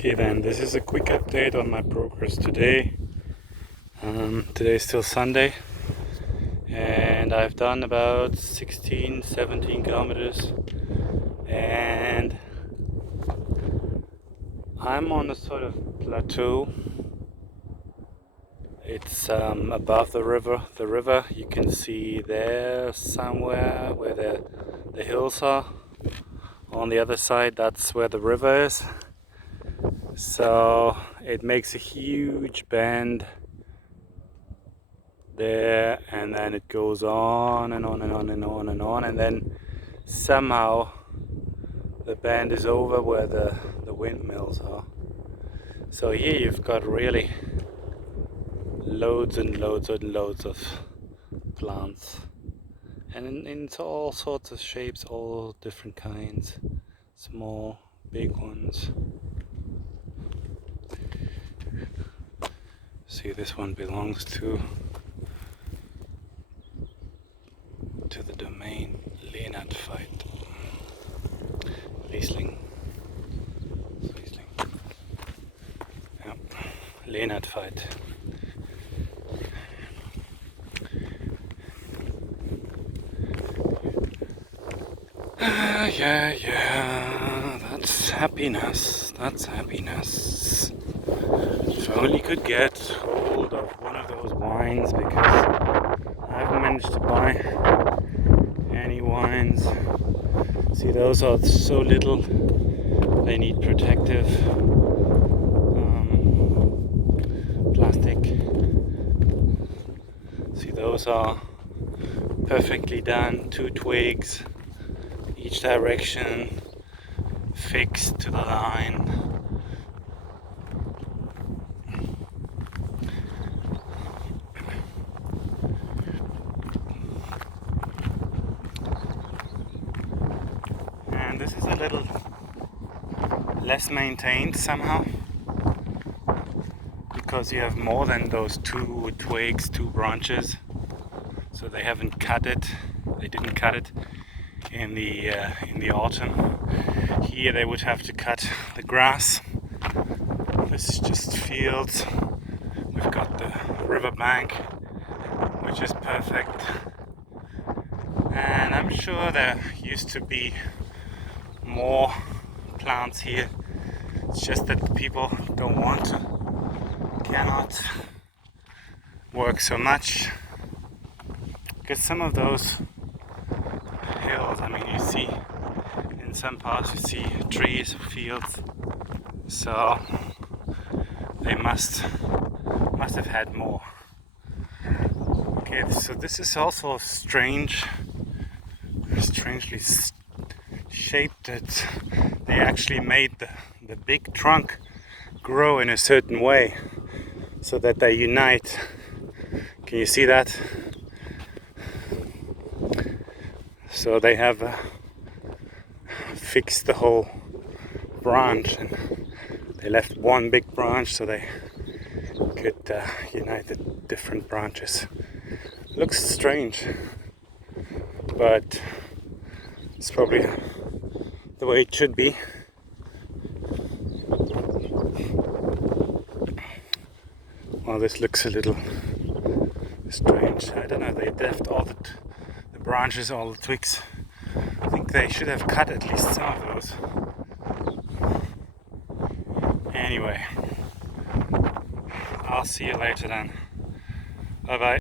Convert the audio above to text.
Okay then, this is a quick update on my progress today. Today is still Sunday and I've done about 17 kilometers and I'm on a sort of plateau. It's above the river. The river you can see there somewhere where the hills are. On the other side, that's where the river is. So it makes a huge bend there, and then it goes on and on and on and on and on, and then somehow the bend is over where the windmills are. So here you've got really loads and loads and loads of plants, and in all sorts of shapes, all different kinds, small, big ones. See, this one belongs to the domain Lehnert-Veit. Riesling. Ja, Lehnert-Veit. Yeah, that's happiness. That's happiness. If only could get hold of one of those wines, because I haven't managed to buy any wines. See, those are so little, they need protective plastic. See, those are perfectly done, 2 twigs each direction, fixed to the line. And this is a little less maintained somehow, because you have more than those 2 twigs, 2 branches. So they haven't cut it. They didn't cut it in the autumn. Here they would have to cut the grass. This is just fields. We've got the river bank, which is perfect. And I'm sure there used to be more plants here. It's just that the people don't want to, cannot work so much. Because some of those hills, I mean, you see in some parts you see trees, fields, so they must have had more. Okay, so this is also strangely shaped. That they actually made the big trunk grow in a certain way so that they unite. Can you see that? So they have fixed the whole branch, and they left one big branch so they could unite the different branches. Looks strange, but it's probably the way it should be. Well, this looks a little strange. I don't know, they left all the branches, all the twigs. I think they should have cut at least some of those. Anyway, I'll see you later then. Bye bye.